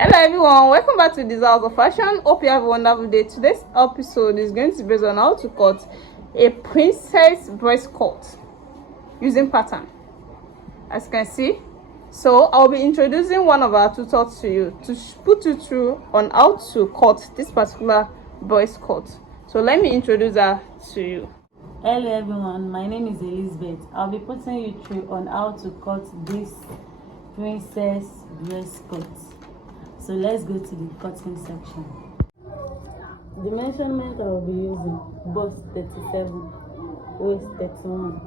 Hello everyone, welcome back to This House of Fashion. Hope you have a wonderful day. Today's episode is going to be based on how to cut a princess breast cut using pattern, as you can see. So I'll be introducing one of our tutors to you to put you through on how to cut this particular breast cut. So let me introduce her to you. Hello everyone, my name is Elizabeth. I'll be putting you through on how to cut this princess breast cut. So let's go to the cutting section. The measurement I will be using: bust 37, waist 31,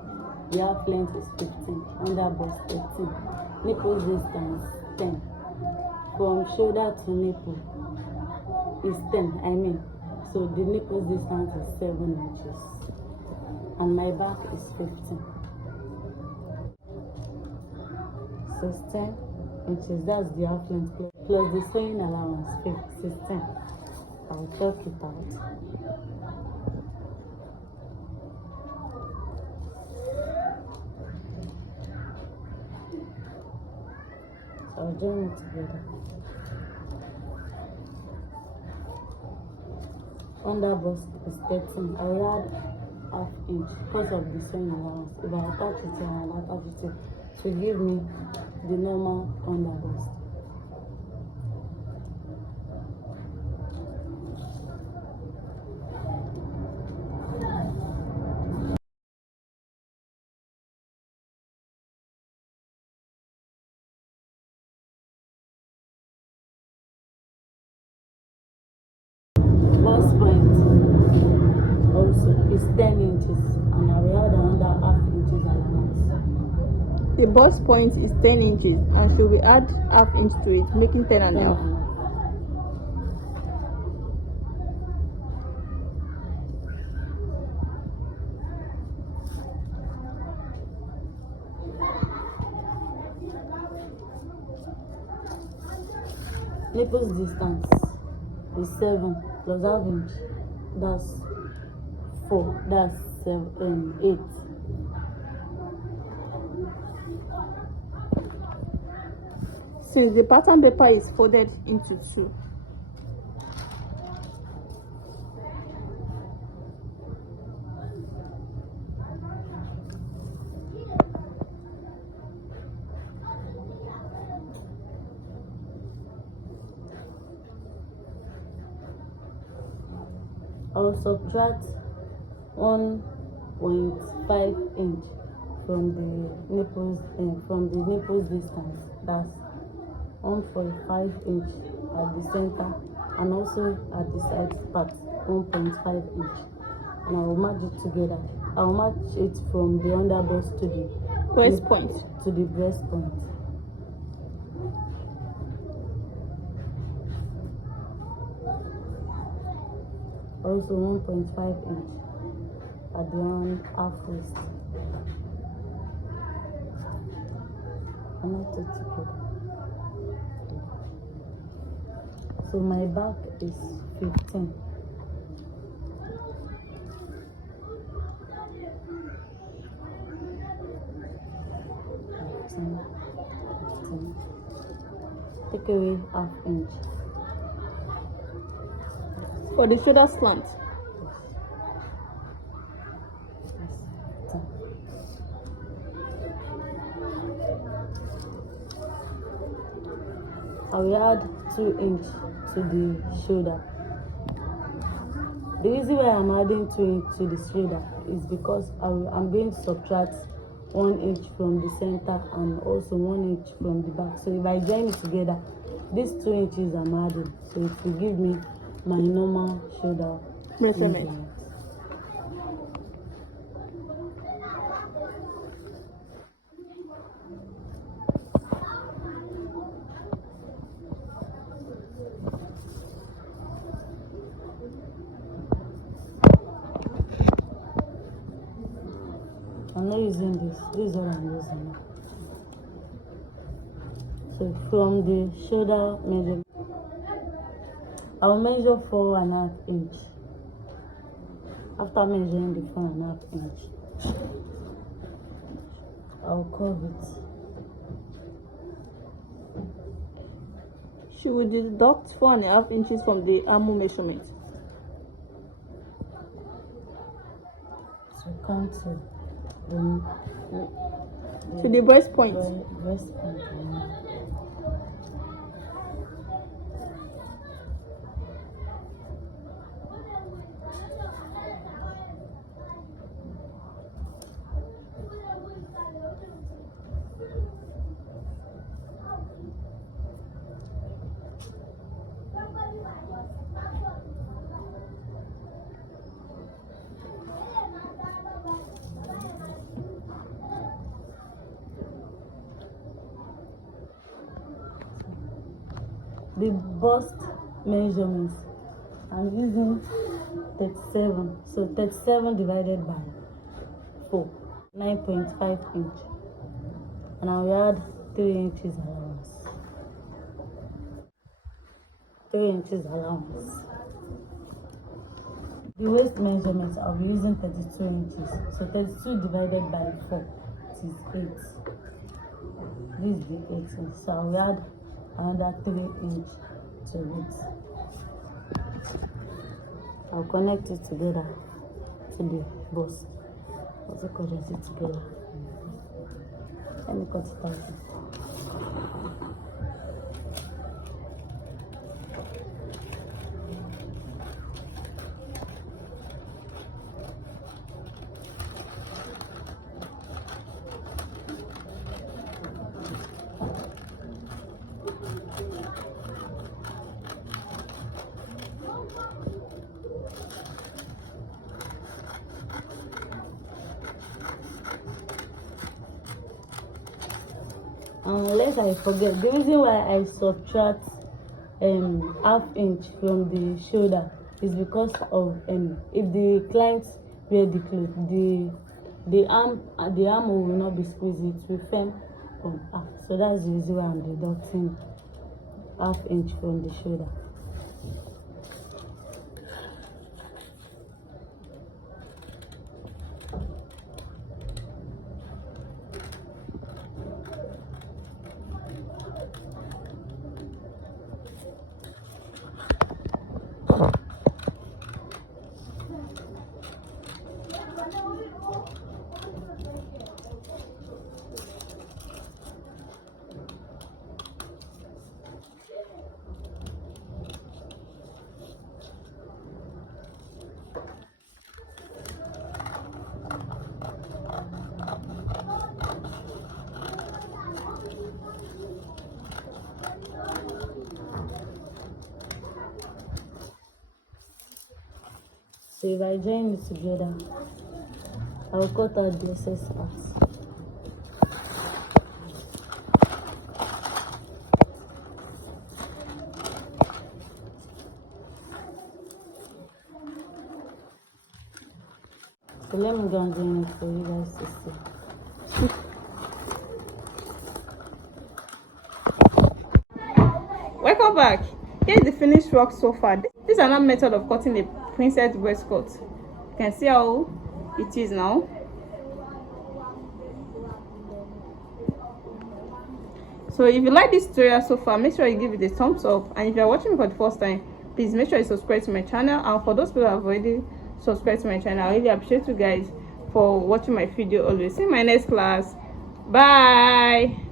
the half length is 15, under bust 13, nipples distance 10, from shoulder to nipple is 10, so the nipples distance is 7 inches, and my back is 15. So it's 10 inches, that's the half length, plus the sewing allowance 16. I'll check it out. So I'll join it together. Under bust is 13. I will add half inch because of the sewing allowance. If I attach it here and attach it here, to give me the normal under bust. Bust point also is 10 inches, and I will add another half inches allowance. The bust point is 10 inches and so we add half inch to it, making 10 and a half. Nipples distance is 7 plus half inch, that's 4, that's 8. Since the pattern paper is folded into two, I'll subtract 1.5 inch from the nipples distance, that's 1.5 inch at the center, and also at the side part 1.5 inch, and I will match it together. I will match it from the under bust to the breast point. To the breast point. Also 1.5 inch at the half waist. And not it together. So my back is 15. Take away half inch. For the shoulder slant, I will add 2 inch to the shoulder. The reason why I'm adding 2 inch to the shoulder is because I'm going to subtract 1 inch from the center and also 1 inch from the back. So if I join it together, these 2 inches I'm adding, so it will give me my normal shoulder measurement. I'm not using this is what I'm using now. So from the shoulder measurement, I'll measure 4.5 inch. After measuring the 4.5 inch, I'll curve it. She will deduct 4.5 inches from the armhole measurement. So come to the breast point. Breast point. The bust measurements, I'm using 37, so 37 divided by 4, 9.5 inch, and I will add 3 inches allowance. 3 inches allowance. The waist measurements, I'll be using 32 inches, so 32 divided by 4 is 8. This is the 18, so I will add another 3 inch to it. I'll connect it together to the bust. Also connect it together. Let me cut it out. Unless I forget, the reason why I subtract half inch from the shoulder is because of if the client wear the clothes, the arm will not be squeezed, it will firm from half. So that's the reason why I'm deducting half inch from the shoulder. So if I join it together, I will cut out the excess parts. So let me go and join it for you guys to see. Welcome back. Here's the finished work so far. This is another method of cutting a princess waistcoat. You can see how it is now. So if you like this tutorial so far, make sure you give it a thumbs up, and if you are watching me for the first time, please make sure you subscribe to my channel. And for those people who have already subscribed to my channel, I really appreciate you guys for watching my video always. See you in my next class. Bye.